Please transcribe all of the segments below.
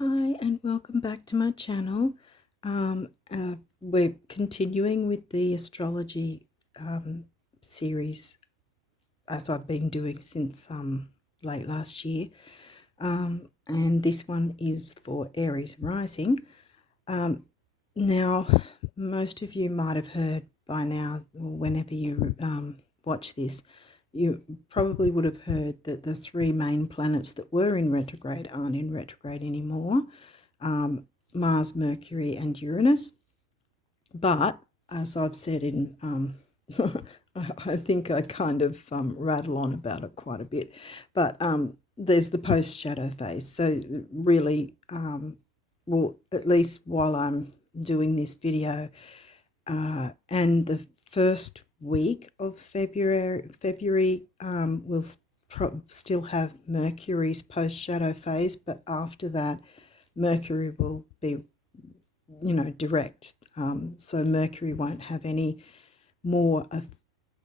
Hi and welcome back to my channel. We're continuing with the astrology series as I've been doing since late last year. And this one is for Aries rising. Now, most of you might have heard by now, or whenever you watch this, you probably would have heard that the three main planets that were in retrograde aren't in retrograde anymore. Mars, Mercury and Uranus. But as I've said in, I think I kind of rattle on about it quite a bit, but there's the post-shadow phase. So really, well, at least while I'm doing this video, and the first week of February will still have Mercury's post-shadow phase, but after that Mercury will be, direct. So Mercury won't have any more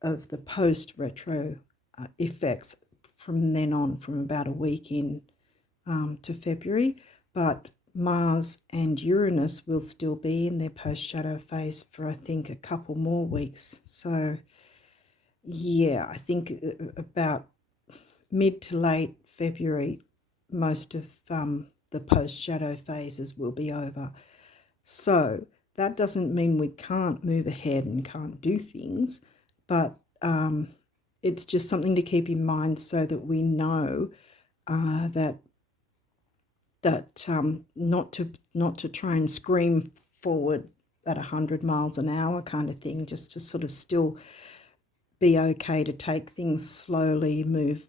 of the post-retro effects from then on, from about a week in to February. But Mars and Uranus will still be in their post-shadow phase for, I think, a couple more weeks. So, yeah, I think about mid to late February, most of the post-shadow phases will be over. So that doesn't mean we can't move ahead and can't do things, but it's just something to keep in mind so that we know that not to try and scream forward at 100 miles an hour kind of thing, just to sort of still be okay to take things slowly, move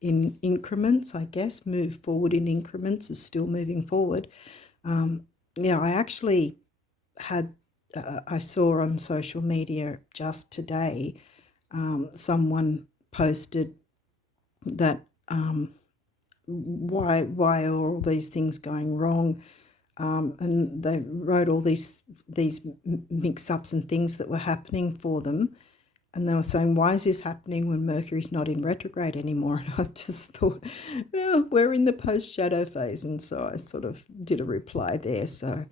in increments, I guess. Move forward in increments is still moving forward. Yeah, I actually had, I saw on social media just today, someone posted that why are all these things going wrong? And they wrote all these mix-ups and things that were happening for them. And they were saying, why is this happening when Mercury's not in retrograde anymore? And I just thought, well, we're in the post-shadow phase. And so I sort of did a reply there. So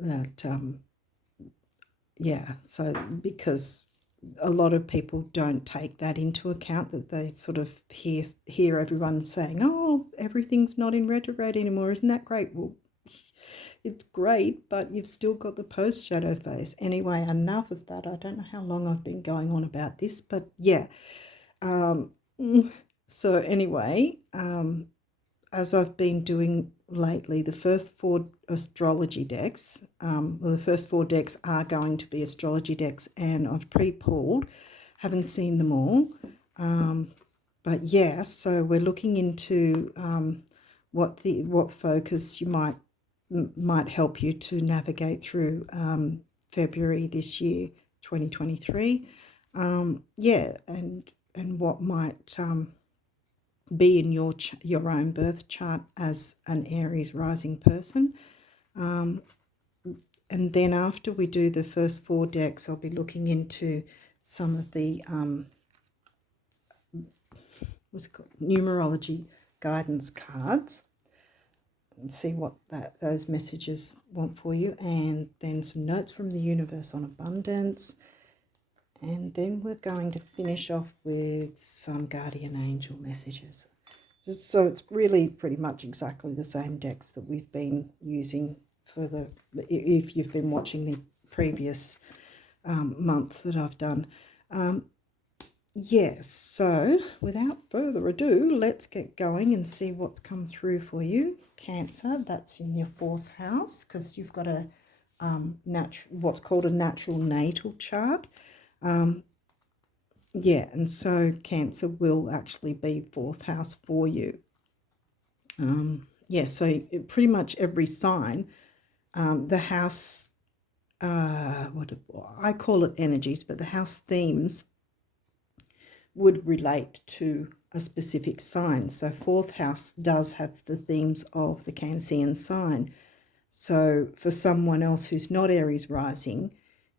that, yeah, so because a lot of people don't take that into account, that they sort of hear everyone saying, oh, everything's not in retrograde anymore. Isn't that great? Well, it's great, but you've still got the post-shadow phase. Anyway, enough of that. I don't know how long I've been going on about this, but yeah. So anyway, as I've been doing lately, the first four astrology decks, well, the first four decks are going to be astrology decks, and I've pre-pulled, haven't seen them all. But yeah, so we're looking into what focus you might help you to navigate through February this year, 2023. Yeah, and what might be in your own birth chart as an Aries rising person. And then after we do the first four decks, I'll be looking into some of the what's it called, numerology guidance cards, and see what those messages want for you, and then some notes from the universe on abundance. And then we're going to finish off with some guardian angel messages. So it's really pretty much exactly the same decks that we've been using for if you've been watching the previous months that I've done. Yes, so without further ado, let's get going and see what's come through for you. Cancer, that's in your fourth house, because you've got a what's called a natural natal chart. Yeah, and so Cancer will actually be fourth house for you. Yeah, so pretty much every sign, the house, what I call it energies, but the house themes would relate to a specific sign. So fourth house does have the themes of the Cancerian sign. So for someone else who's not Aries rising,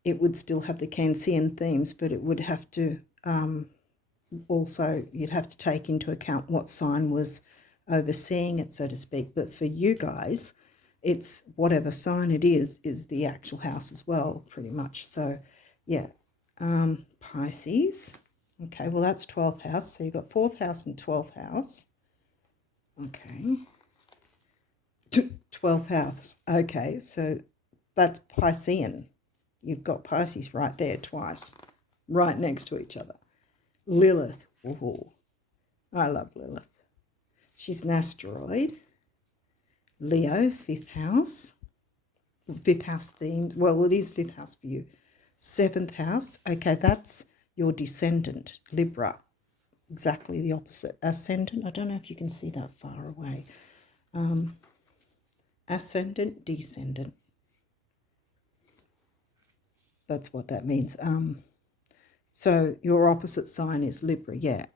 it would still have the Cancerian themes, but it would have to also, you'd have to take into account what sign was overseeing it, so to speak. But for you guys, it's whatever sign it is the actual house as well, pretty much. So, yeah. Pisces. Okay, well, that's 12th house. So you've got 4th house and 12th house. Okay. 12th house. Okay, so that's Piscean. You've got Pisces right there twice, right next to each other. Lilith. Ooh, I love Lilith. She's an asteroid. Leo, 5th house. 5th house themed. Well, it is 5th house for you. 7th house. Okay, that's your descendant, Libra. Exactly the opposite. Ascendant. I don't know if you can see that far away. Ascendant, descendant. That's what that means. So your opposite sign is Libra, yeah.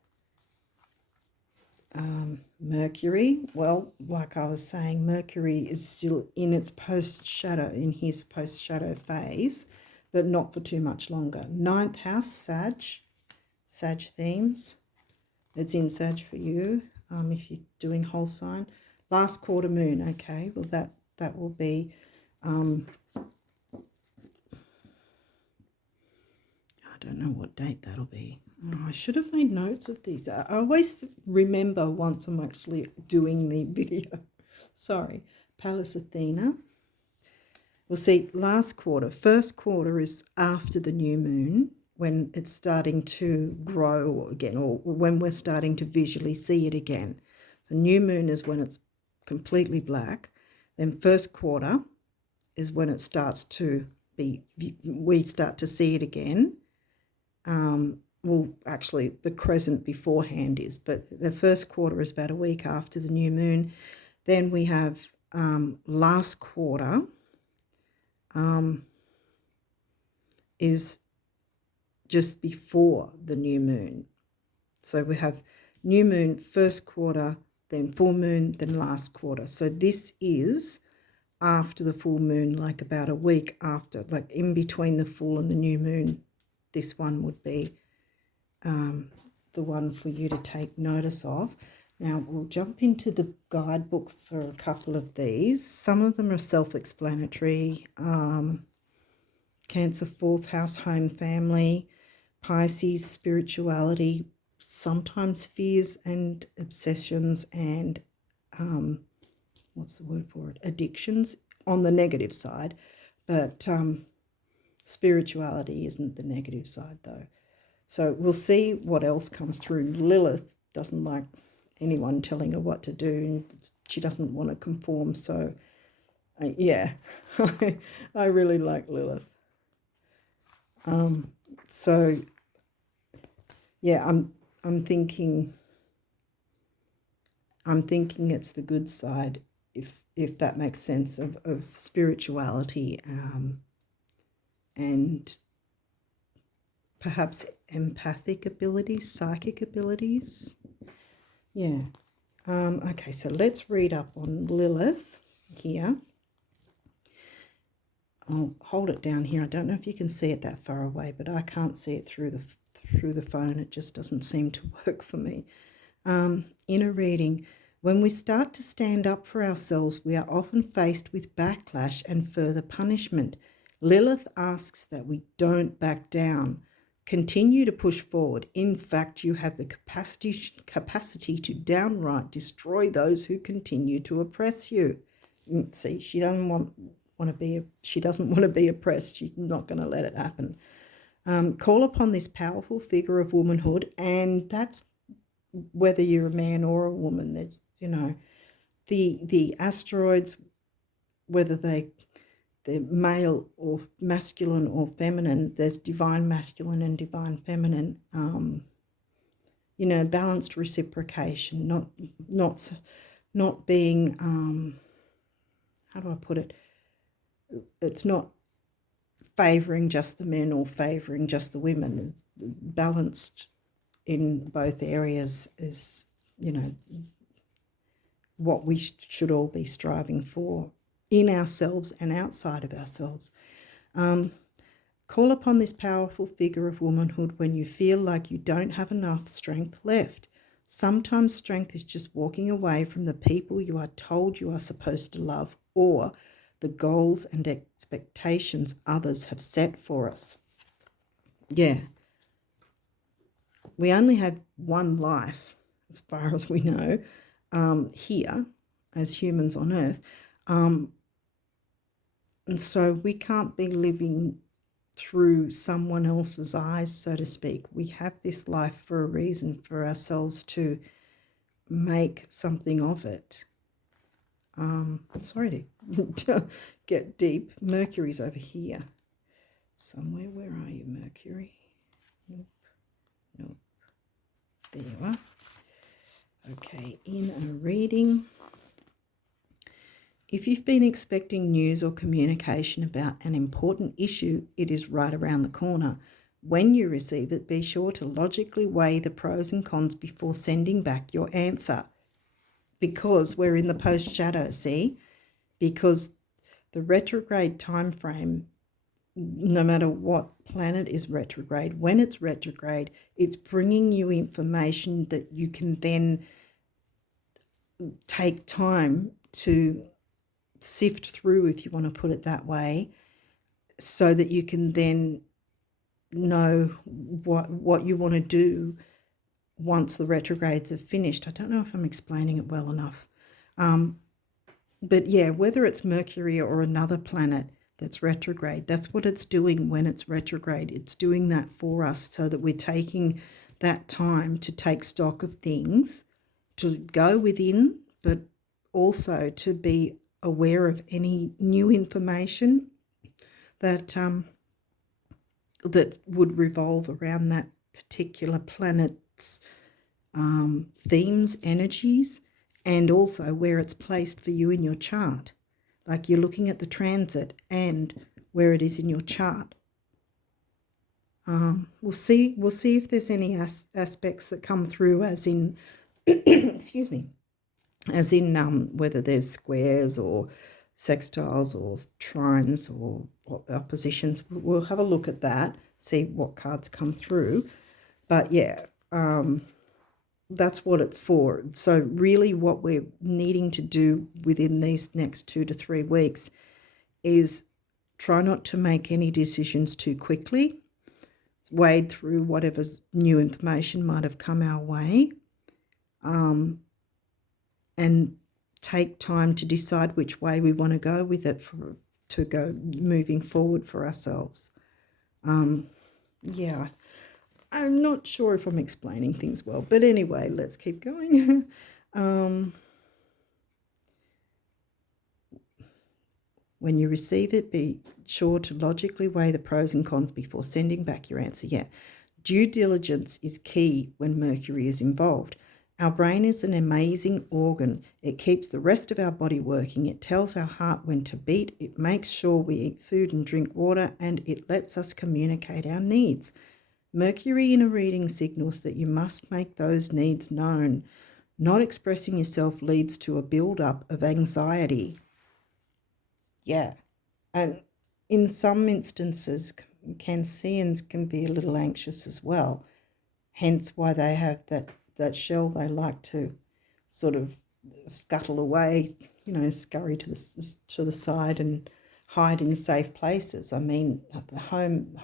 Mercury, well, like I was saying, Mercury is still in its post-shadow, in his post-shadow phase, but not for too much longer. 9th house, Sag themes. It's in Sag for you, if you're doing whole sign. Last quarter moon, okay, well that will be I don't know what date that'll be. Oh, I should have made notes of these. I always remember once I'm actually doing the video. Sorry. Pallas Athena. We'll see, last quarter. First quarter is after the new moon, when it's starting to grow again, or when we're starting to visually see it again. So new moon is when it's completely black. Then first quarter is when it starts to be, we start to see it again. Well, actually, the crescent beforehand is, but the first quarter is about a week after the new moon. Then we have last quarter is just before the new moon. So we have new moon, first quarter, then full moon, then last quarter. So this is after the full moon, like about a week after, like in between the full and the new moon. This one would be the one for you to take notice of. Now we'll jump into the guidebook for a couple of these. Some of them are self-explanatory. Cancer, 4th house, home, family. Pisces, spirituality, sometimes fears and obsessions and what's the word for it? Addictions on the negative side, but spirituality isn't the negative side though. So we'll see what else comes through. Lilith doesn't like anyone telling her what to do, and she doesn't want to conform. So, yeah, I really like Lilith. So, yeah, I'm thinking it's the good side, if that makes sense, of spirituality, and perhaps empathic abilities, psychic abilities. Yeah. Okay, so let's read up on Lilith here. I'll hold it down here. I don't know if you can see it that far away, but I can't see it through the phone. It just doesn't seem to work for me. Inner reading. When we start to stand up for ourselves, we are often faced with backlash and further punishment. Lilith asks that we don't back down. Continue to push forward. In fact, you have the capacity to downright destroy those who continue to oppress you. See, she doesn't want to be oppressed. She's not going to let it happen. Call upon this powerful figure of womanhood, and that's whether you're a man or a woman. There's, the asteroids, whether they're male or masculine or feminine, there's divine masculine and divine feminine. Balanced reciprocation, not being, how do I put it? It's not favouring just the men or favouring just the women. It's balanced in both areas is, what we should all be striving for in ourselves and outside of ourselves. Call upon this powerful figure of womanhood when you feel like you don't have enough strength left. Sometimes strength is just walking away from the people you are told you are supposed to love, or the goals and expectations others have set for us. Yeah. We only have one life, as far as we know, here as humans on Earth. And so we can't be living through someone else's eyes, so to speak. We have this life for a reason, for ourselves to make something of it. Sorry to get deep. Mercury's over here somewhere. Where are you, Mercury? Nope. Nope. There you are. Okay, in a reading. If you've been expecting news or communication about an important issue, it is right around the corner. When you receive it, be sure to logically weigh the pros and cons before sending back your answer. Because we're in the post-shadow, see? Because the retrograde time frame, no matter what planet is retrograde, when it's retrograde, it's bringing you information that you can then take time to sift through, if you want to put it that way, so that you can then know what you want to do once the retrogrades are finished. I don't know if I'm explaining it well enough. But yeah, whether it's Mercury or another planet that's retrograde, that's what it's doing when it's retrograde. It's doing that for us so that we're taking that time to take stock of things, to go within, but also to be aware of any new information that that would revolve around that particular planet's themes, energies, and also where it's placed for you in your chart. Like you're looking at the transit and where it is in your chart. We'll see if there's any aspects that come through, as in, excuse me, as in whether there's squares or sextiles or trines or oppositions. We'll have a look at that, see what cards come through. But yeah, that's what it's for. So really what we're needing to do within these next 2 to 3 weeks is try not to make any decisions too quickly. Wade through whatever new information might have come our way, and take time to decide which way we want to go with it to go moving forward for ourselves. Yeah, I'm not sure if I'm explaining things well, but anyway, let's keep going. When you receive it, be sure to logically weigh the pros and cons before sending back your answer. Yeah, due diligence is key when Mercury is involved. Our brain is an amazing organ. It keeps the rest of our body working. It tells our heart when to beat. It makes sure we eat food and drink water, and it lets us communicate our needs. Mercury in a reading signals that you must make those needs known. Not expressing yourself leads to a build-up of anxiety. Yeah, and in some instances, Cancerians can be a little anxious as well. Hence why they have that shell they like to sort of scuttle away, scurry to the side and hide in safe places. I mean, the home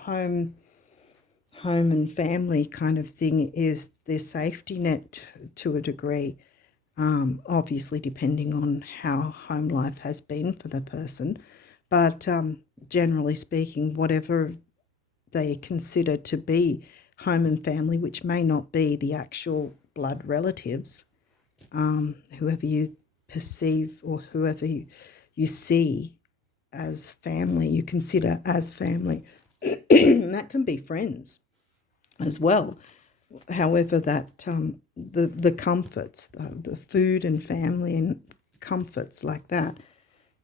and family kind of thing is their safety net to a degree. Obviously depending on how home life has been for the person, but generally speaking, whatever they consider to be home and family, which may not be the actual blood relatives, whoever you perceive or whoever you see as family, you consider as family. That can be friends as well. However, that the comforts, the food and family and comforts like that,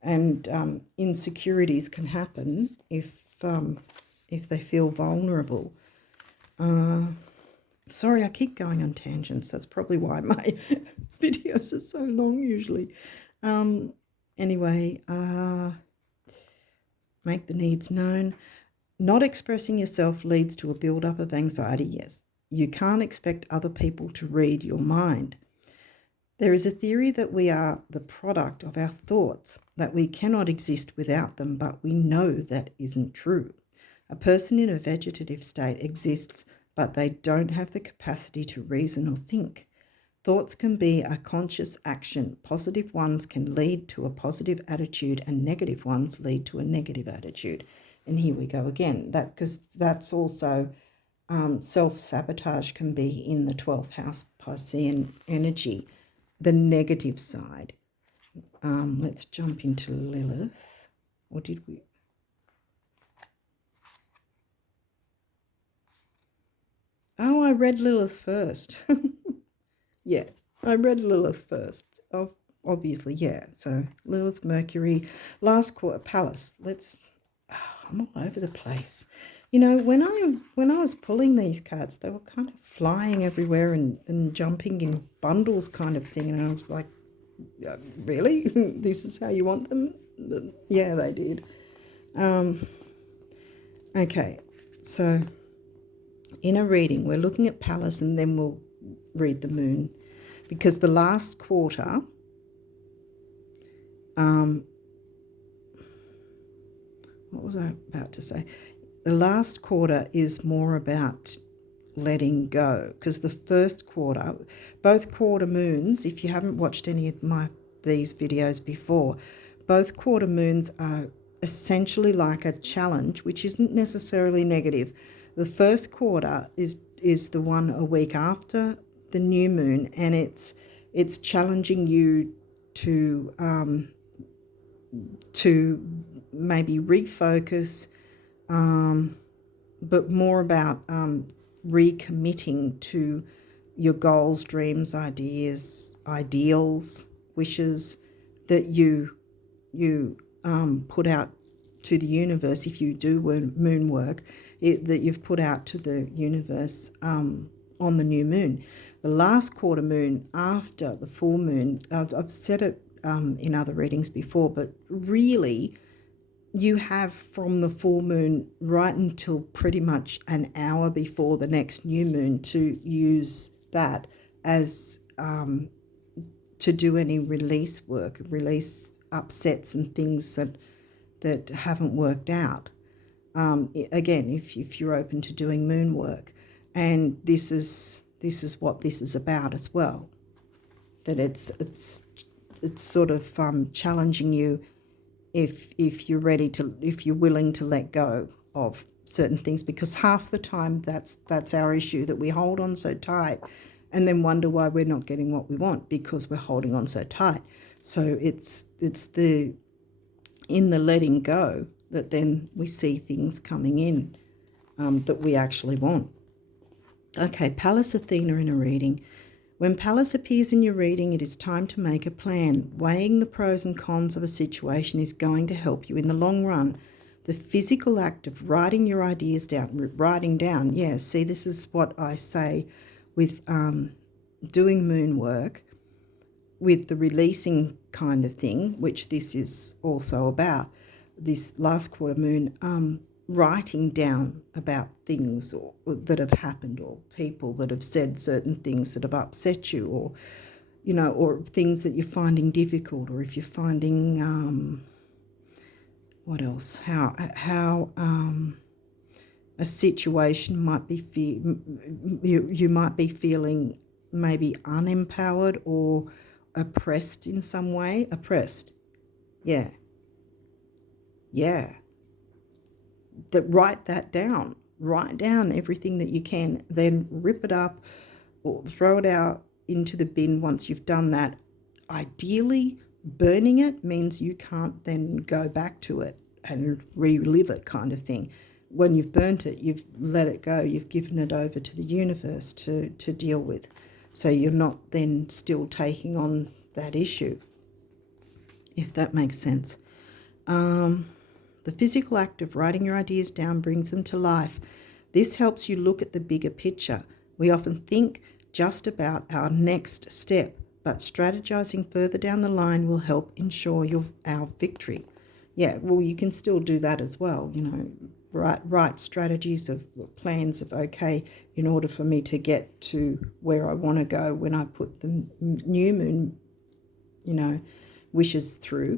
and insecurities can happen if they feel vulnerable. Sorry, I keep going on tangents. That's probably why my videos are so long usually. Anyway, make the needs known. Not expressing yourself leads to a build-up of anxiety. Yes, You can't expect other people to read your mind. There is a theory that we are the product of our thoughts, that we cannot exist without them, but we know that isn't true. A person in a vegetative state exists, but they don't have the capacity to reason or think. Thoughts can be a conscious action. Positive ones can lead to a positive attitude, and negative ones lead to a negative attitude. And here we go again. Because that's also self-sabotage can be in the 12th house Piscean energy, the negative side. Let's jump into Lilith. Or did we? Oh, I read Lilith first. Yeah, I read Lilith first. Oh, obviously, yeah. So Lilith, Mercury, last quarter, Palace. I'm all over the place. You know, when I was pulling these cards, they were kind of flying everywhere and jumping in bundles kind of thing. And I was like, really? This is how you want them? Yeah, they did. Okay, so in a reading, we're looking at Palace and then we'll read the Moon. Because the last quarter, what was I about to say? The last quarter is more about letting go, because the first quarter, both quarter moons, if you haven't watched any of these videos before, both quarter moons are essentially like a challenge, which isn't necessarily negative. The first quarter is the one a week after the new moon, and it's challenging you to maybe refocus, but more about recommitting to your goals, dreams, ideas, ideals, wishes that you put out to the universe. If you do moon work, that you've put out to the universe on the new moon. The last quarter moon after the full moon, I've said it in other readings before, but really you have from the full moon right until pretty much an hour before the next new moon to use that as to do any release work, release upsets and things that haven't worked out. Again, if you're open to doing moon work, and this is what this is about as well. That it's sort of challenging you if you're ready to, if you're willing to let go of certain things, because half the time that's our issue, that we hold on so tight and then wonder why we're not getting what we want because we're holding on so tight. So it's in the letting go that then we see things coming in that we actually want. Okay, Pallas Athena in a reading. When Pallas appears in your reading, it is time to make a plan. Weighing the pros and cons of a situation is going to help you in the long run. The physical act of writing your ideas down, see, this is what I say with doing moon work, with the releasing kind of thing, which this is also about, this last quarter moon, writing down about things or that have happened, or people that have said certain things that have upset you, or or things that you're finding difficult, or if you're finding what else, how a situation might be you might be feeling maybe unempowered or oppressed in some way. Oppressed, yeah. Write that down. Write down everything that you can, then rip it up or throw it out into the bin once you've done that. Ideally, burning it means you can't then go back to it and relive it, kind of thing. When you've burnt it, you've let it go, you've given it over to the universe to deal with. So you're not then still taking on that issue, if that makes sense. The physical act of writing your ideas down brings them to life. This helps you look at the bigger picture. We often think just about our next step, but strategizing further down the line will help ensure our victory. Yeah, well, you can still do that as well, write strategies of plans of, okay, in order for me to get to where I want to go when I put the new moon, wishes through.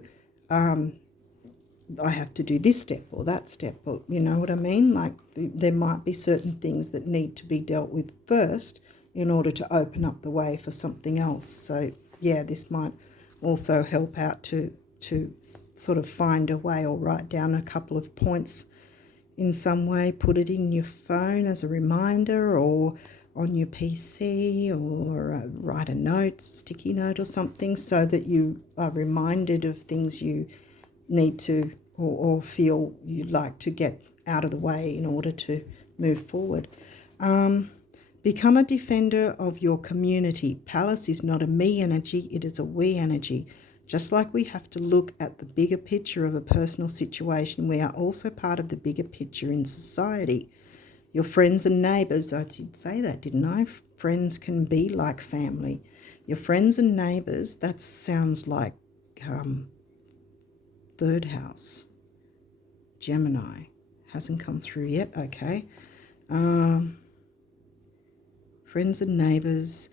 I have to do this step or that step, or you know what I mean? Like there might be certain things that need to be dealt with first in order to open up the way for something else. So yeah, this might also help out to sort of find a way, or write down a couple of points in some way, put it in your phone as a reminder, or on your PC, or write a note, sticky note or something, so that you are reminded of things you need to or feel you'd like to get out of the way in order to move forward. Become a defender of your community. Palace is not a me energy, it is a we energy. Just like we have to look at the bigger picture of a personal situation, we are also part of the bigger picture in society. Your friends and neighbours, I did say that, didn't I? Friends can be like family. Your friends and neighbours, that sounds like third house. Gemini. Hasn't come through yet, okay. Friends and neighbours.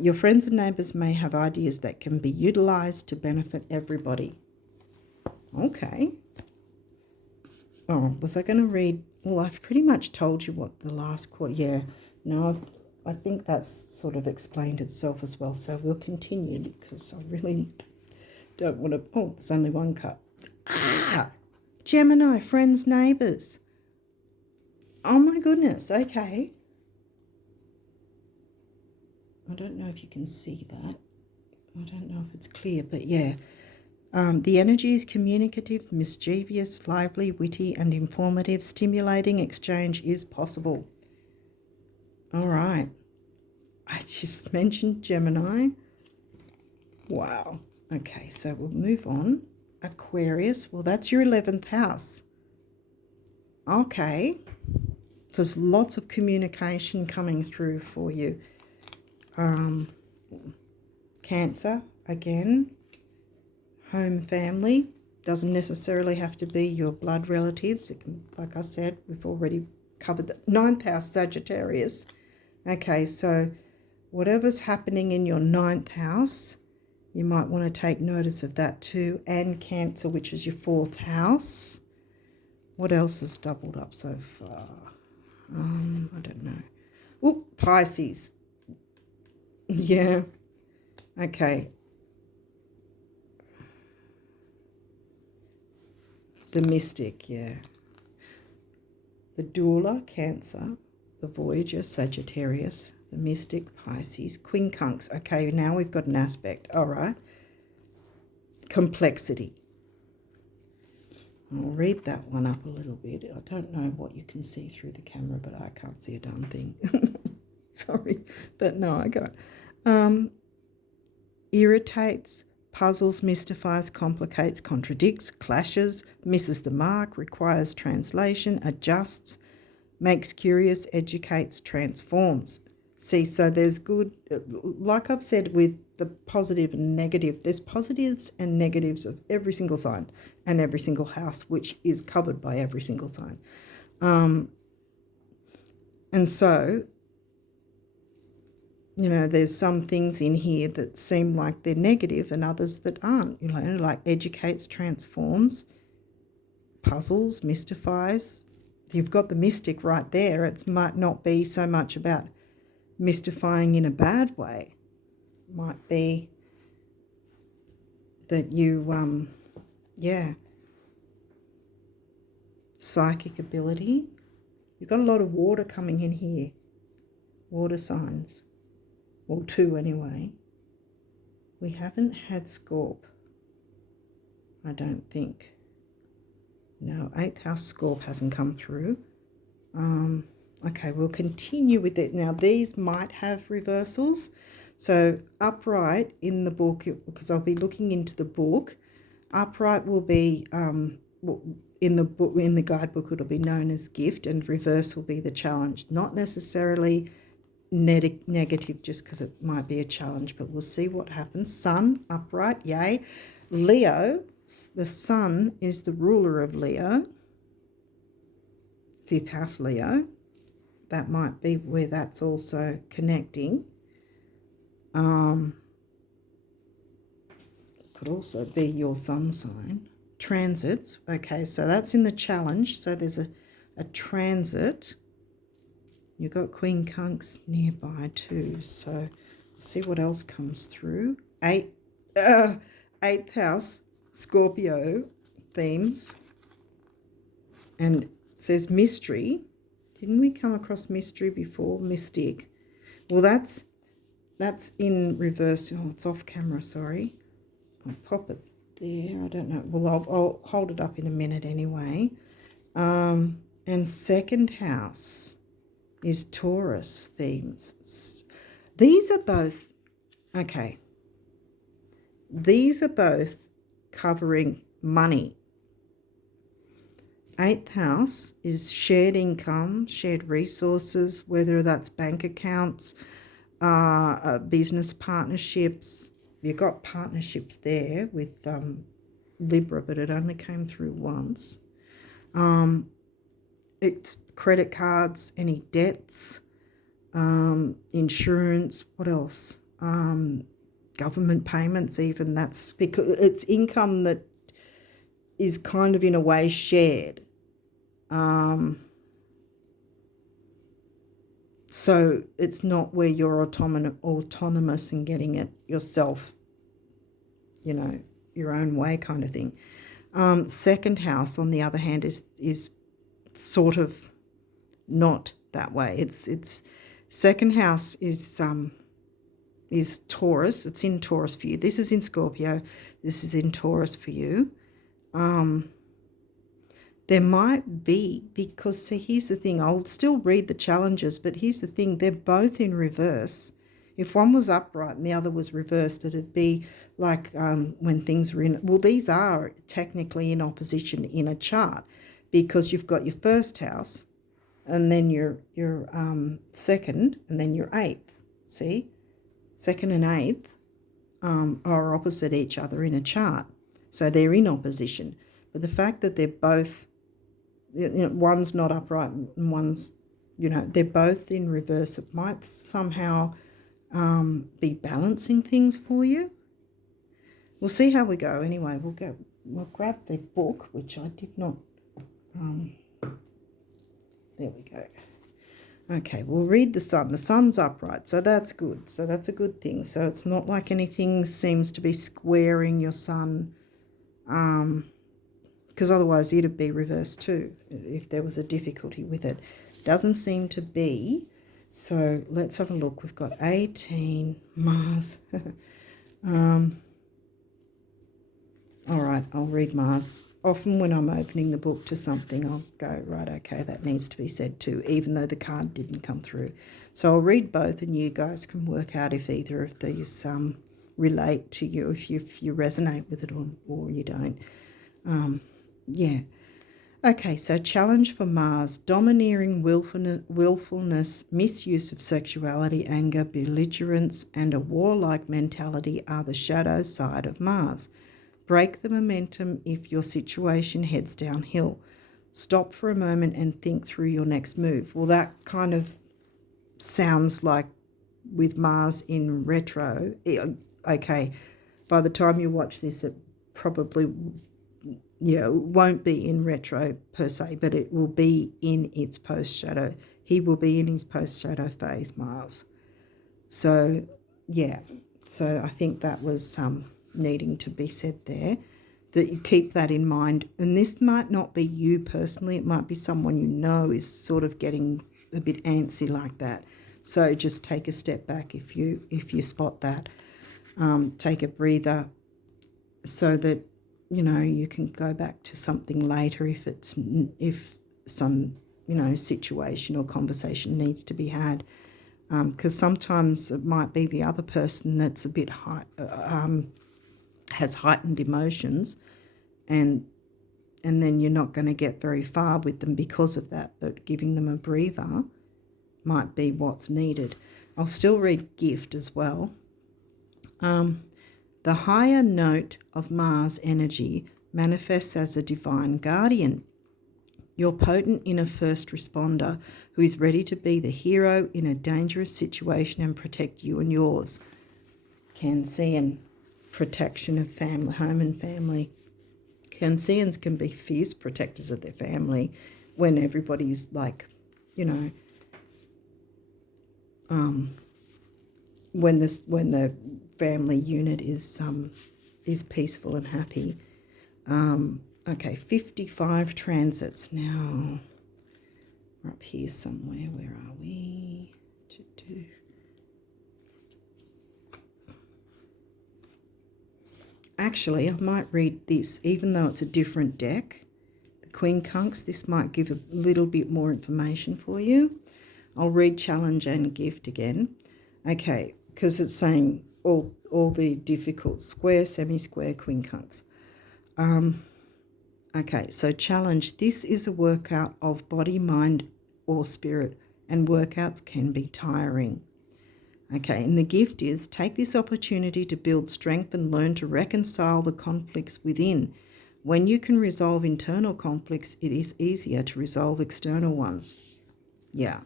Your friends and neighbours may have ideas that can be utilised to benefit everybody. Okay. Oh, was I going to read? Well, I've pretty much told you what the last quarter. Yeah, no, I think that's sort of explained itself as well. So we'll continue because I really don't want to. Oh, there's only one cut. Gemini, friends, neighbours. Oh my goodness. Okay. I don't know if you can see that. I don't know if it's clear, but yeah. The energy is communicative, mischievous, lively, witty, and informative. Stimulating exchange is possible. All right. I just mentioned Gemini. Wow. Okay, so we'll move on. Aquarius. Well, that's your 11th house. Okay. So there's lots of communication coming through for you. Cancer, again. Home, family. Doesn't necessarily have to be your blood relatives. It can, like I said, we've already covered the 9th house, Sagittarius. Okay, so whatever's happening in your 9th house, you might want to take notice of that too. And Cancer, which is your 4th house. What else has doubled up so far? I don't know. Oh, Pisces. Yeah. Okay. The Mystic, yeah. The Doula, Cancer. The Voyager, Sagittarius. The Mystic, Pisces. Quincunx. Okay, now we've got an aspect. All right. Complexity. I'll read that one up a little bit. I don't know what you can see through the camera, but I can't see a darn thing. Sorry, but no, I got irritates, puzzles, mystifies, complicates, contradicts, clashes, misses the mark, requires translation, adjusts, makes curious, educates, transforms. See, so there's good, like I've said with the positive and negative, there's positives and negatives of every single sign and every single house, which is covered by every single sign. And so, you know, there's some things in here that seem like they're negative and others that aren't, you know, like educates, transforms, puzzles, mystifies. You've got the mystic right there. It might not be so much about mystifying in a bad way. It might be that you, psychic ability. You've got a lot of water coming in here, water signs. Well, 2 anyway. We haven't had Scorp, I don't think. No, 8th house Scorp hasn't come through. Okay, we'll continue with it. Now, these might have reversals. So upright in the book, because I'll be looking into the book, upright will be, in the guidebook, it'll be known as gift, and reverse will be the challenge. Not necessarily negative just because it might be a challenge, but we'll see what happens. Sun, upright, yay. Leo, the sun is the ruler of Leo. 5th house Leo. that might be where that's also connecting. Could also be your sun sign. Transits, okay, so that's in the challenge. So there's a transit. You've got Queen Kunks nearby too. So we'll see what else comes through. Eighth house, Scorpio themes. And it says mystery. Didn't we come across mystery before? Mystic. Well, that's in reverse. Oh, it's off camera, sorry. I'll pop it there. I don't know. Well, I'll hold it up in a minute anyway. And second house is Taurus themes. These are both, okay, these are both covering money. Eighth house is shared income, shared resources, whether that's bank accounts, business partnerships. You've got partnerships there with Libra, but it only came through once. It's credit cards, any debts, insurance, what else? Government payments even. That's because it's income that is kind of in a way shared. So it's not where you're autonomous and getting it yourself, you know, your own way kind of thing. Second house, on the other hand, is sort of not that way. It's second house is Taurus. It's in Taurus for you. This is in Scorpio. This is in Taurus for you. There might be, because see, here's the thing, I'll still read the challenges, but here's the thing, they're both in reverse. If one was upright and the other was reversed, it'd be like when things were in, well, these are technically in opposition in a chart, because you've got your first house and then your second and then your eighth. See, second and eighth are opposite each other in a chart, so they're in opposition. But the fact that they're both, you know, one's not upright and one's, you know, they're both in reverse, it might somehow be balancing things for you. We'll see how we go. Anyway, we'll grab the book, which I did not, there we go. Okay, we'll read the sun. The sun's upright, so that's good. So that's a good thing. So it's not like anything seems to be squaring your sun, because otherwise it'd be reversed too if there was a difficulty with it. Doesn't seem to be. So let's have a look. We've got 18, Mars. All right, I'll read Mars. Often when I'm opening the book to something, I'll go, right, okay, that needs to be said too, even though the card didn't come through. So I'll read both and you guys can work out if either of these relate to you, if you resonate with it or you don't. Yeah. Okay, so challenge for Mars: domineering willfulness, misuse of sexuality, anger, belligerence, and a warlike mentality are the shadow side of Mars. Break the momentum if your situation heads downhill. Stop for a moment and think through your next move. Well, that kind of sounds like with Mars in retro. Okay, by the time you watch this, it probably, yeah, it won't be in retro per se, but it will be in its post-shadow. He will be in his post-shadow phase, Mars. So, yeah, so I think that was needing to be said there, that you keep that in mind. And this might not be you personally. It might be someone you know is sort of getting a bit antsy like that. So just take a step back if you spot that. Take a breather so that, you know, you can go back to something later if some, you know, situation or conversation needs to be had. Because sometimes it might be the other person that's a bit has heightened emotions, and then you're not going to get very far with them because of that. But giving them a breather might be what's needed. I'll still read gift as well. The higher note of Mars energy manifests as a divine guardian. Your potent inner first responder who is ready to be the hero in a dangerous situation and protect you and yours. Cancerian, protection of family, home and family. Cancerians can be fierce protectors of their family when everybody's like, you know, when the family unit is peaceful and happy. Okay, 55 transits now. We're up here somewhere. Where are we? Actually, I might read this, even though it's a different deck. The Queen Conks, this might give a little bit more information for you. I'll read challenge and gift again. Okay, because it's saying all the difficult square, semi-square, Queen Conks. Okay, so challenge. This is a workout of body, mind, or spirit, and workouts can be tiring. Okay, and the gift is take this opportunity to build strength and learn to reconcile the conflicts within. When you can resolve internal conflicts, it is easier to resolve external ones. Yeah,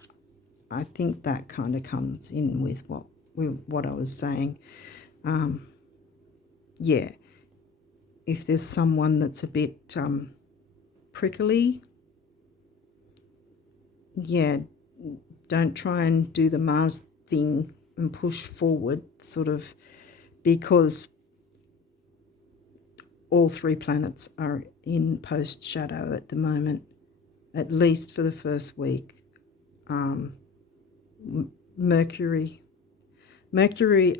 I think that kind of comes in with what I was saying. Yeah, if there's someone that's a bit prickly, yeah, don't try and do the Mars thing and push forward, sort of, because all 3 planets are in post shadow at the moment, at least for the first week. Mercury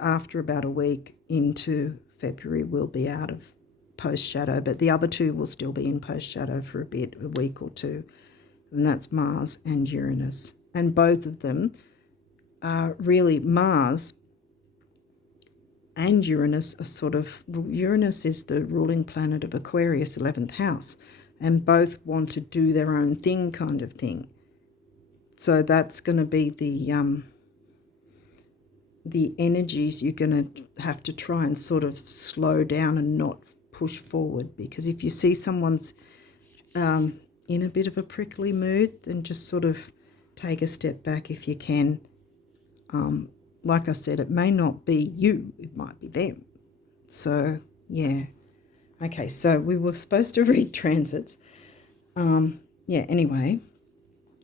after about a week into February will be out of post shadow, but the other 2 will still be in post shadow for a week or 2, and that's Mars and Uranus. And both of them are really, Mars and Uranus are sort of, Uranus is the ruling planet of Aquarius, 11th house, and both want to do their own thing kind of thing. So that's going to be the energies you're going to have to try and sort of slow down and not push forward, because if you see someone's in a bit of a prickly mood, then just sort of take a step back if you can. Like I said, it may not be you, it might be them. So, yeah. Okay, so we were supposed to read transits. Yeah, anyway.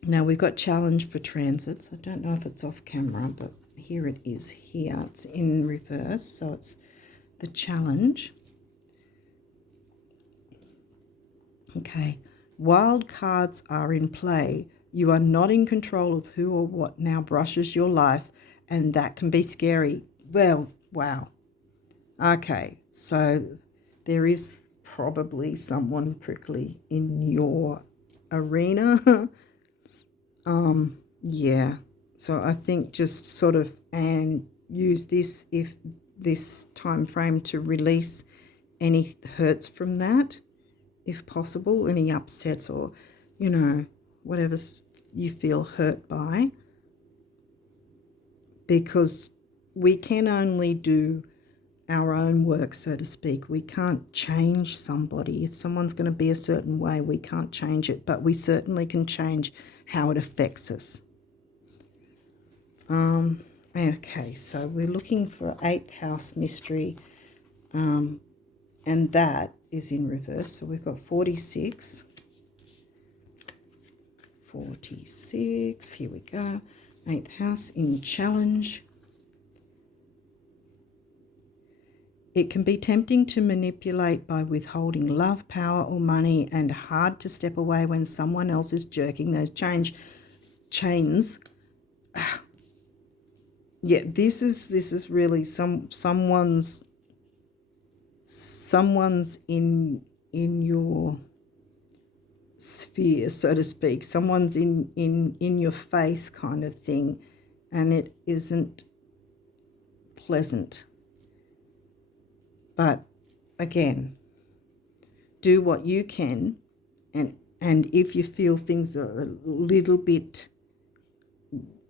Now we've got challenge for transits. I don't know if it's off camera, but here it is here. It's in reverse, so it's the challenge. Okay. Wild cards are in play. You are not in control of who or what now brushes your life, and that can be scary. Well, wow. Okay, so there is probably someone prickly in your arena. Yeah. So I think just sort of, and use this time frame to release any hurts from that, if possible, any upsets or, you know, whatever you feel hurt by, because we can only do our own work, so to speak. We can't change somebody. If someone's going to be a certain way, we can't change it, but we certainly can change how it affects us. Okay, so we're looking for 8th house mystery, and that is in reverse. So we've got 46. 46, here we go. 8th house in challenge. It can be tempting to manipulate by withholding love, power, or money, and hard to step away when someone else is jerking those chains. Yeah, this is really someone's in your sphere, so to speak. Someone's in your face kind of thing, and it isn't pleasant. But again, do what you can, and if you feel things are a little bit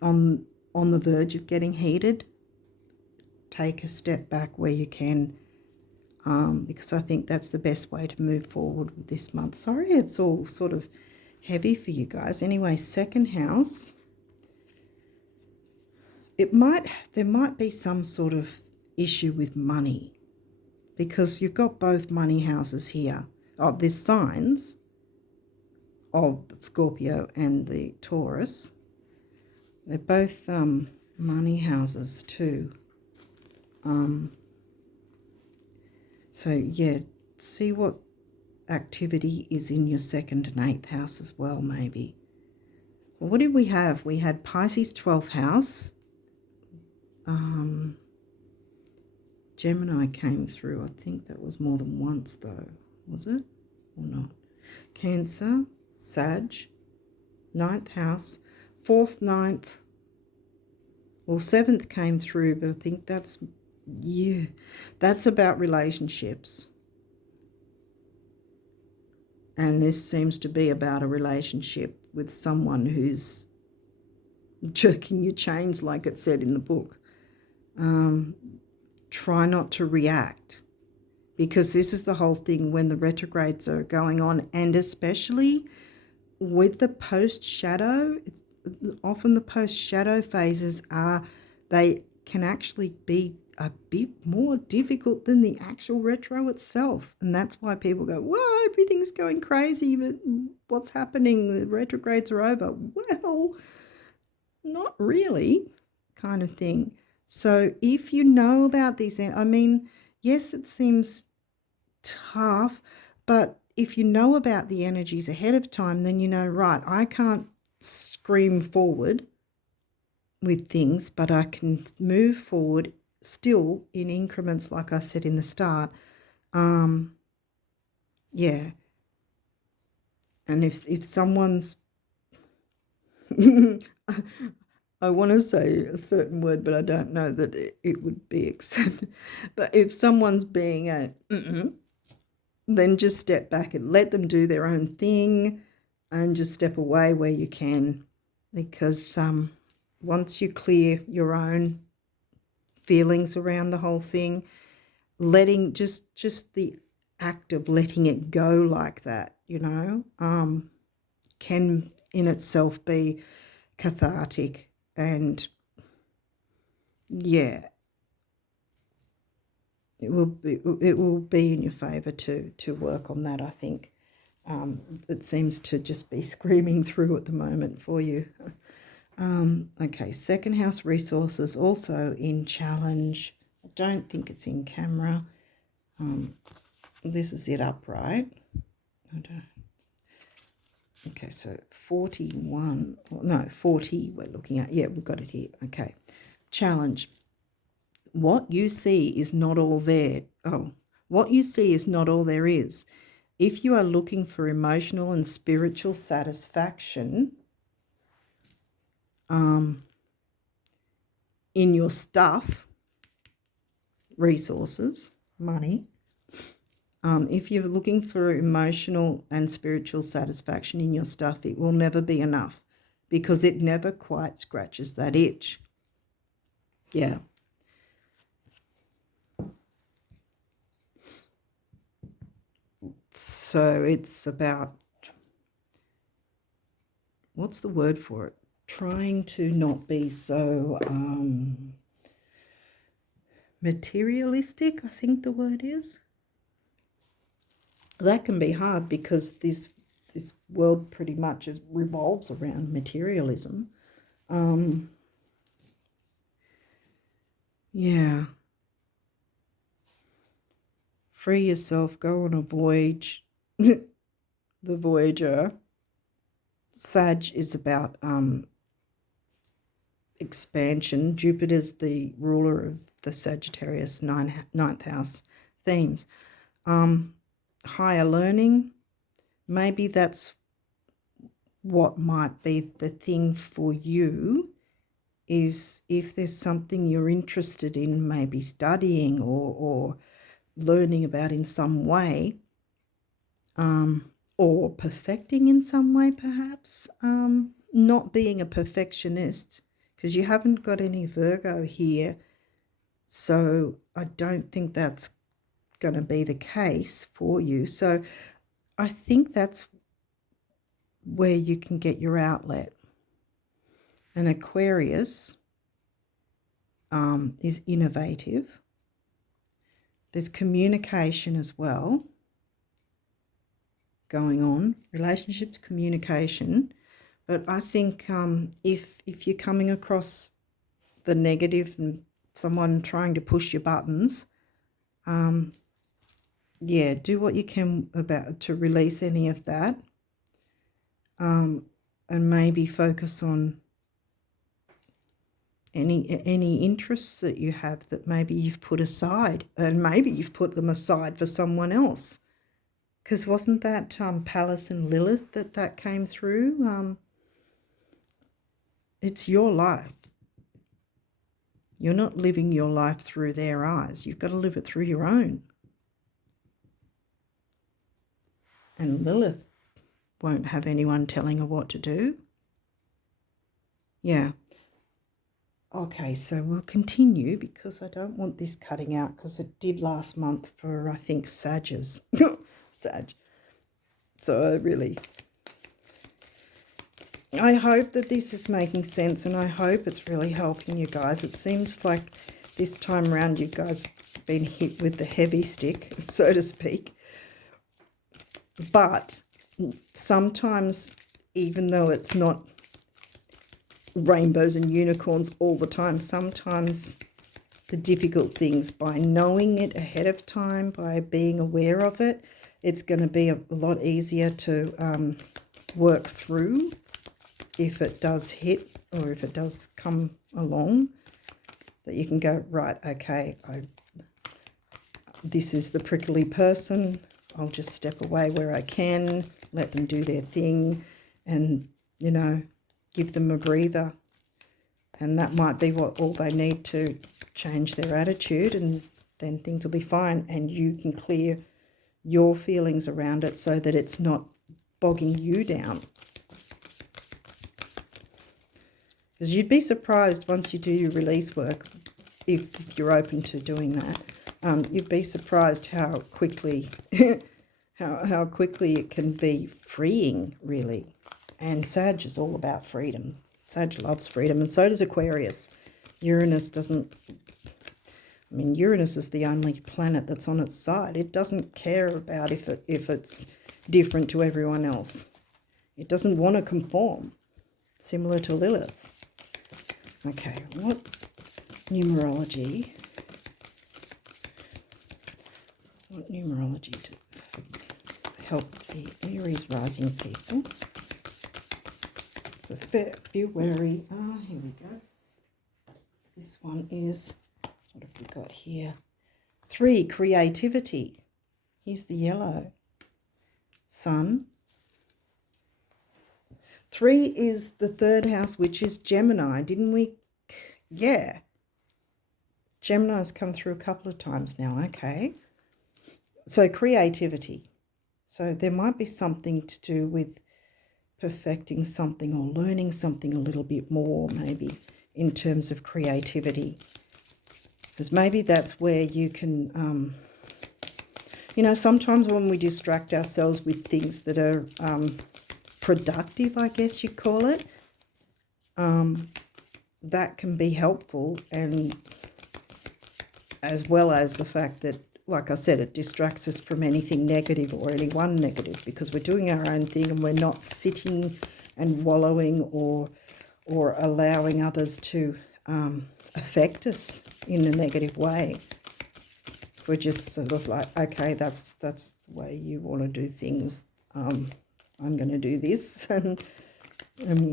on the verge of getting heated, take a step back where you can, because I think that's the best way to move forward with this month. Sorry, it's all sort of heavy for you guys. Anyway, second house, there might be some sort of issue with money, because you've got both money houses here. Oh, there's signs of Scorpio and the Taurus. They're both money houses too. So yeah, see what activity is in your second and 8th house as well, maybe. Well, what did we have? We had Pisces 12th house. Gemini came through. I think that was more than once though. Was it? Or not? Cancer, Sag, 9th house, 4th, 9th. Well, 7th came through, but I think that's about relationships. And this seems to be about a relationship with someone who's jerking your chains, like it said in the book. Try not to react, because this is the whole thing when the retrogrades are going on, and especially with the post-shadow, often the post-shadow phases they can actually be a bit more difficult than the actual retro itself. And that's why people go, whoa, everything's going crazy, but what's happening? The retrogrades are over. Well, not really, kind of thing. So if you know about these, I mean, yes, it seems tough, but if you know about the energies ahead of time, then you know, right, I can't scream forward with things, but I can move forward still in increments, like I said in the start. Yeah. And if someone's I want to say a certain word, but I don't know that it would be accepted. But if someone's being then just step back and let them do their own thing, and just step away where you can, because once you clear your own feelings around the whole thing, letting just the act of letting it go like that, can in itself be cathartic. And yeah, it will be in your favor to work on that, I think. It seems to just be screaming through at the moment for you. Okay, second house resources also in challenge. I don't think it's in camera. This is it upright. Okay, so 41, no, 40 we're looking at. Yeah, we've got it here. Okay, challenge. What you see is not all there. Oh, what you see is not all there is. If you are looking for emotional and spiritual satisfaction in your stuff, resources, money, if you're looking for emotional and spiritual satisfaction in your stuff, it will never be enough, because it never quite scratches that itch. Yeah. So it's about, what's the word for it? Trying to not be so materialistic, I think the word is. That can be hard, because this world pretty much revolves around materialism. Yeah. Free yourself, go on a voyage. The Voyager. Sag is about expansion. Jupiter's the ruler of the Sagittarius 9th house themes. Higher learning, maybe that's what might be the thing for you, is if there's something you're interested in, maybe studying or learning about in some way, or perfecting in some way, perhaps. Not being a perfectionist, because you haven't got any Virgo here, so I don't think that's going to be the case for you. So I think that's where you can get your outlet. And Aquarius is innovative. There's communication as well going on, relationships, communication. But I think if you're coming across the negative and someone trying to push your buttons, yeah, do what you can to release any of that, and maybe focus on any interests that you have that maybe you've put aside, and maybe you've put them aside for someone else. Because wasn't that Pallas and Lilith that came through? It's your life. You're not living your life through their eyes. You've got to live it through your own. And Lilith won't have anyone telling her what to do. Yeah. Okay, so we'll continue because I don't want this cutting out because it did last month for, I think, Sages. Sag. So I hope that this is making sense, and I hope it's really helping you guys. It seems like this time around you guys have been hit with the heavy stick, so to speak. But sometimes, even though it's not rainbows and unicorns all the time, sometimes the difficult things, by knowing it ahead of time, by being aware of it, it's going to be a lot easier to work through if it does hit or if it does come along, that you can go, right, okay, this is the prickly person. I'll just step away where I can, let them do their thing, and, you know, give them a breather. And that might be all they need to change their attitude, and then things will be fine, and you can clear your feelings around it so that it's not bogging you down. Because you'd be surprised once you do your release work, if you're open to doing that, you'd be surprised how quickly how quickly it can be freeing, really. And Sag is all about freedom. Sag loves freedom, and so does Aquarius. Uranus doesn't, I mean, Uranus is the only planet that's on its side. It doesn't care about if it's different to everyone else. It doesn't want to conform, similar to Lilith. Okay, what numerology to help the Aries rising people for February? Here we go. This one is, what have we got here? 3, creativity. Here's the yellow. Sun. 3 is the 3rd house, which is Gemini. Didn't we? Yeah. Gemini's come through a couple of times now. Okay. So creativity. So there might be something to do with perfecting something or learning something a little bit more, maybe, in terms of creativity. Because maybe that's where you can, you know, sometimes when we distract ourselves with things that are productive, I guess you'd call it, that can be helpful, and as well as the fact that, like I said, it distracts us from anything negative or anyone negative, because we're doing our own thing and we're not sitting and wallowing or allowing others to affect us in a negative way. We're just sort of like, okay, that's the way you want to do things. I'm going to do this, and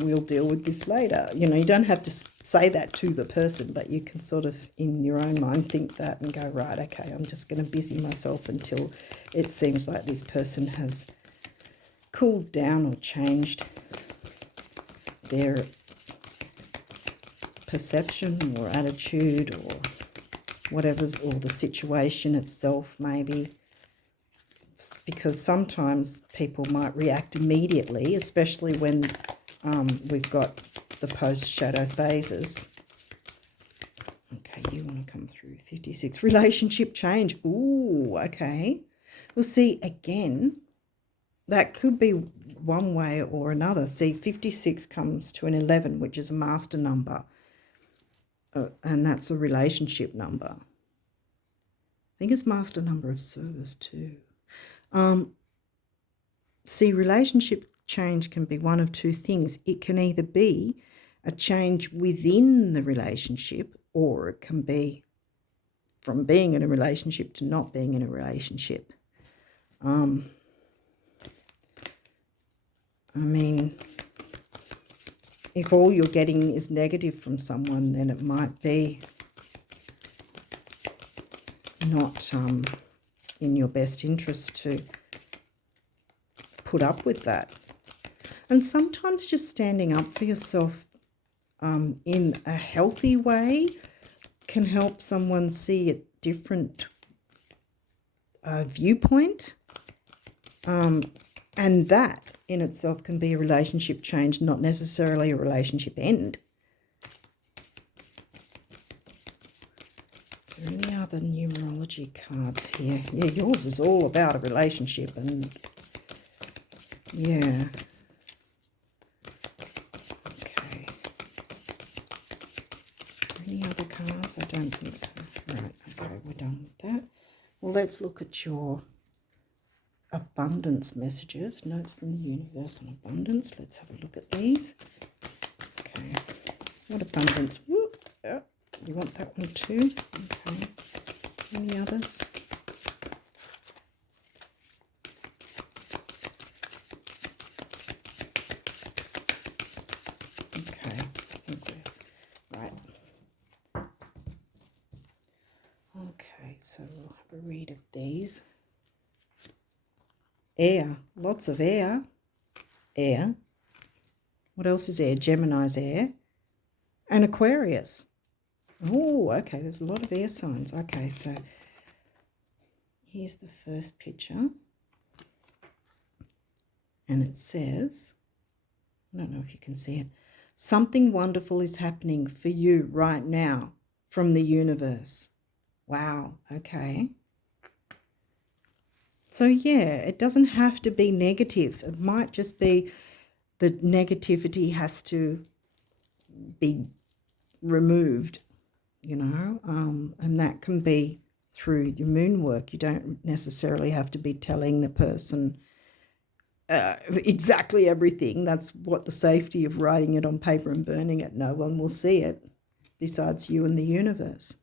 we'll deal with this later. You know, you don't have to say that to the person, but you can sort of, in your own mind, think that and go, right, okay, I'm just going to busy myself until it seems like this person has cooled down or changed their perception or attitude or whatever's, or the situation itself maybe. Because sometimes people might react immediately, especially when we've got the post-shadow phases. Okay, you want to come through. 56. Relationship change. Ooh, okay. We'll see again. that could be one way or another. See, 56 comes to an 11, which is a master number, and that's a relationship number. I think it's master number of service too. See, relationship change can be one of two things. It can either be a change within the relationship, or it can be from being in a relationship to not being in a relationship. I mean, if all you're getting is negative from someone, then it might be not in your best interest to put up with that. And sometimes just standing up for yourself in a healthy way can help someone see a different viewpoint. And that in itself can be a relationship change, not necessarily a relationship end. Is there any other numerology cards here? Yeah, yours is all about a relationship, and yeah. Okay. Any other cards? I don't think so. Right, okay, we're done with that. Well, let's look at your abundance messages. Notes from the universe on abundance. Let's have a look at these. Okay. What abundance? Whoop. Oh, you want that one too? Okay. Any others? Okay. Right. Okay, so we'll have a read of these. Air, lots of air. Air. What else is air? Gemini's air. And Aquarius. Oh, okay, there's a lot of air signs. Okay, so here's the first picture. And it says, I don't know if you can see it, something wonderful is happening for you right now from the universe. Wow, okay. So yeah, it doesn't have to be negative. It might just be the negativity has to be removed, you know, and that can be through your moon work. You don't necessarily have to be telling the person exactly everything. That's what the safety of writing it on paper and burning it. No one will see it besides you and the universe.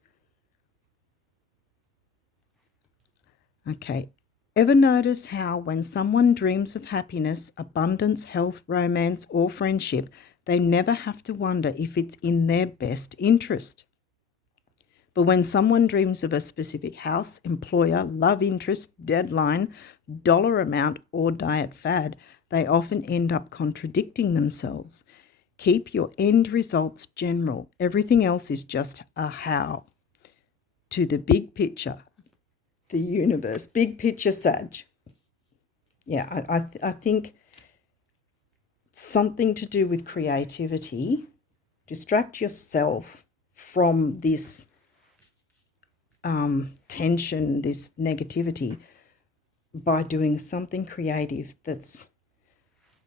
Okay. Ever notice how when someone dreams of happiness, abundance, health, romance, or friendship, they never have to wonder if it's in their best interest? But when someone dreams of a specific house, employer, love interest, deadline, dollar amount, or diet fad, they often end up contradicting themselves. Keep your end results general. Everything else is just a how. To the big picture. The universe, big picture, Sag. Yeah, I think something to do with creativity. Distract yourself from this tension, this negativity, by doing something creative that's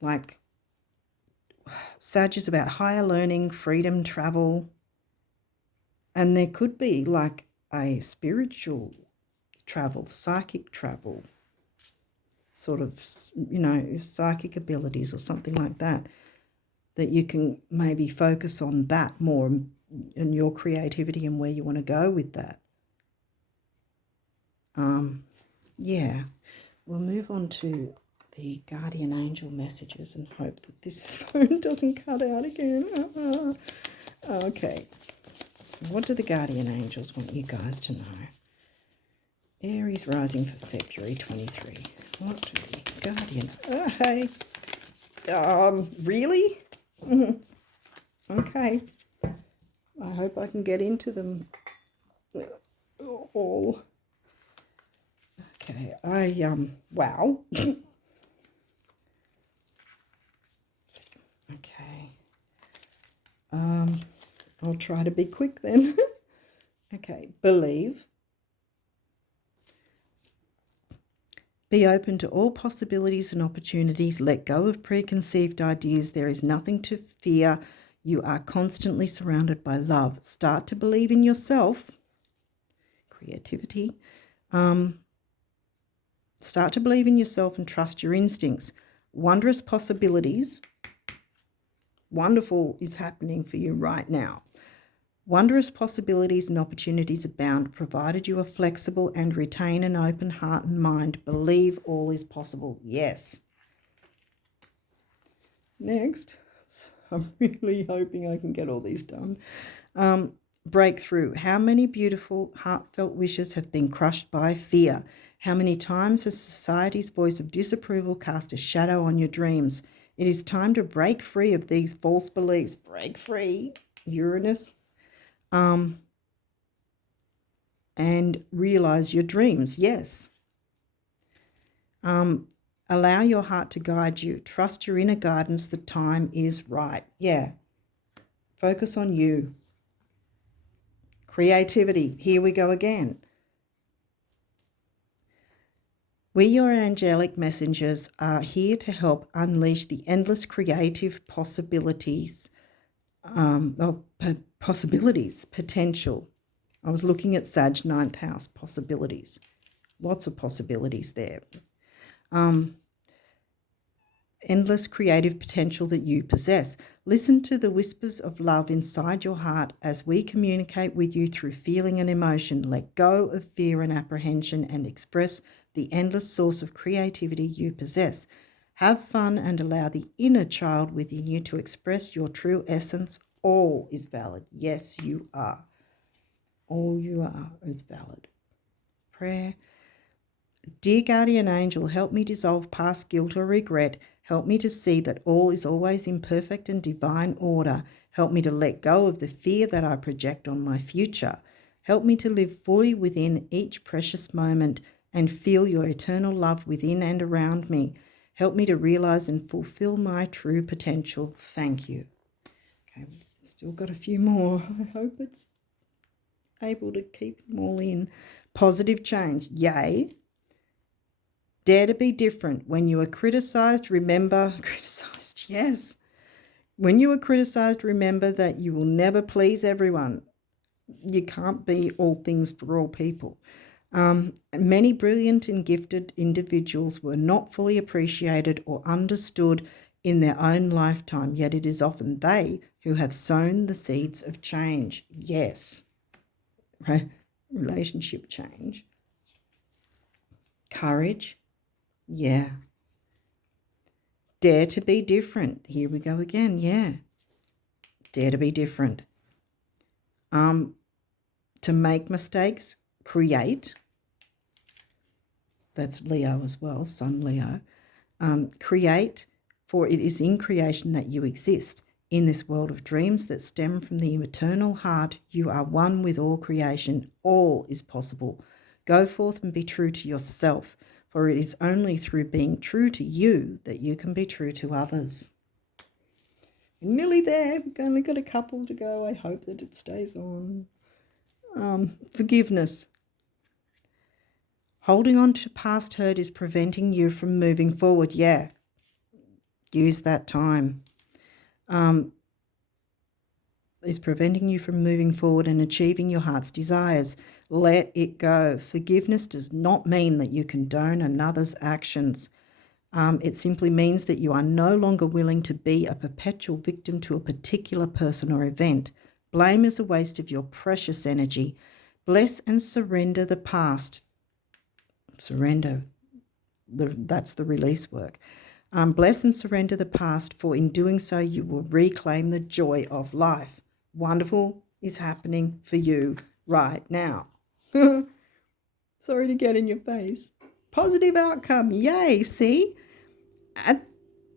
like, Sag is about higher learning, freedom, travel, and there could be like a spiritual travel, psychic travel, sort of, you know, psychic abilities or something like that, that you can maybe focus on that more and your creativity and where you want to go with that. Yeah, we'll move on to the guardian angel messages and hope that this phone doesn't cut out again. Okay, so what do the guardian angels want you guys to know? Aries rising for February 23. What do the guardian... hey. Really? Okay. I hope I can get into them all. Okay, wow. Okay. I'll try to be quick then. Okay, believe. Be open to all possibilities and opportunities. Let go of preconceived ideas. There is nothing to fear. You are constantly surrounded by love. Start to believe in yourself. Creativity. Start to believe in yourself and trust your instincts. Wondrous possibilities. Wonderful is happening for you right now. Wondrous possibilities and opportunities abound, provided you are flexible and retain an open heart and mind. Believe all is possible. Yes. Next. I'm really hoping I can get all these done. Breakthrough. How many beautiful, heartfelt wishes have been crushed by fear? How many times has society's voice of disapproval cast a shadow on your dreams? It is time to break free of these false beliefs. Break free, Uranus. And realize your dreams. Yes. Allow your heart to guide you. Trust your inner guidance. The time is right. Yeah. Focus on you. Creativity. Here we go again. We, your angelic messengers, are here to help unleash the endless creative possibilities, potential. I was looking at Sag 9th house possibilities. Lots of possibilities there. Endless creative potential that you possess. Listen to the whispers of love inside your heart as we communicate with you through feeling and emotion. Let go of fear and apprehension and express the endless source of creativity you possess. Have fun and allow the inner child within you to express your true essence. All is valid. Yes, you are. All you are is valid. Prayer. Dear guardian angel, help me dissolve past guilt or regret. Help me to see that all is always in perfect and divine order. Help me to let go of the fear that I project on my future. Help me to live fully within each precious moment and feel your eternal love within and around me. Help me to realize and fulfill my true potential. Thank you. Okay, we've still got a few more. I hope it's able to keep them all in. Positive change. Yay. Dare to be different. When you are criticized, remember, yes. When you are criticized, remember that you will never please everyone. You can't be all things for all people. Many brilliant and gifted individuals were not fully appreciated or understood in their own lifetime, yet it is often they who have sown the seeds of change. Yes. Relationship change. Courage. Yeah. Dare to be different. Here we go again. Yeah. Dare to be different. To make mistakes, create. That's Leo as well, Sun Leo. Create, for it is in creation that you exist. In this world of dreams that stem from the eternal heart, you are one with all creation. All is possible. Go forth and be true to yourself, for it is only through being true to you that you can be true to others. We're nearly there. We've only got a couple to go. I hope that it stays on. Forgiveness. Holding on to past hurt is preventing you from moving forward. Yeah. Use that time. Is preventing you from moving forward and achieving your heart's desires. Let it go. Forgiveness does not mean that you condone another's actions. It simply means that you are no longer willing to be a perpetual victim to a particular person or event. Blame is a waste of your precious energy. Bless and surrender the past. Surrender. That's the release work. Bless and surrender the past, for in doing so you will reclaim the joy of life. Wonderful is happening for you right now. Sorry to get in your face. Positive outcome. Yay. See?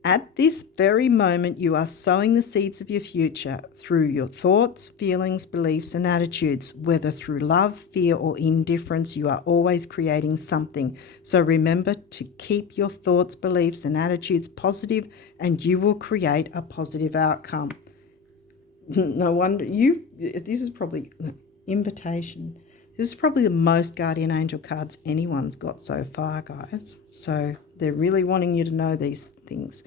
At this very moment, you are sowing the seeds of your future through your thoughts, feelings, beliefs, and attitudes. Whether through love, fear, or indifference, you are always creating something. So remember to keep your thoughts, beliefs, and attitudes positive, and you will create a positive outcome. No wonder this is probably invitation. This is probably the most guardian angel cards anyone's got so far, guys. So they're really wanting you to know these things.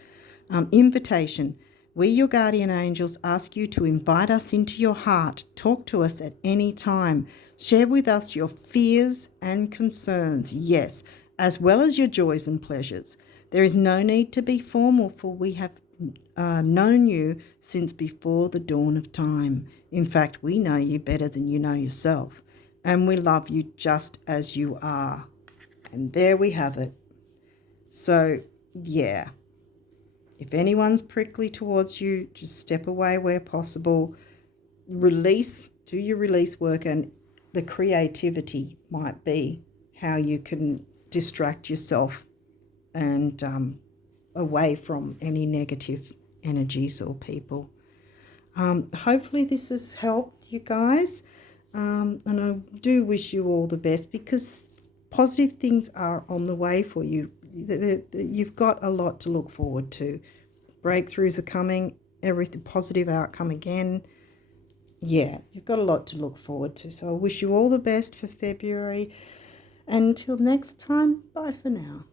Invitation. We, your guardian angels, ask you to invite us into your heart. Talk to us at any time. Share with us your fears and concerns, yes, as well as your joys and pleasures. There is no need to be formal, for we have known you since before the dawn of time. In fact, we know you better than you know yourself, and we love you just as you are. And there we have it. So, yeah. If anyone's prickly towards you, just step away where possible. Release, do your release work, and the creativity might be how you can distract yourself and away from any negative energies or people. Hopefully this has helped you guys, and I do wish you all the best, because positive things are on the way for you. You've got a lot to look forward to. Breakthroughs are coming, everything positive outcome again. Yeah, you've got a lot to look forward to. So I wish you all the best for February. And until next time, bye for now.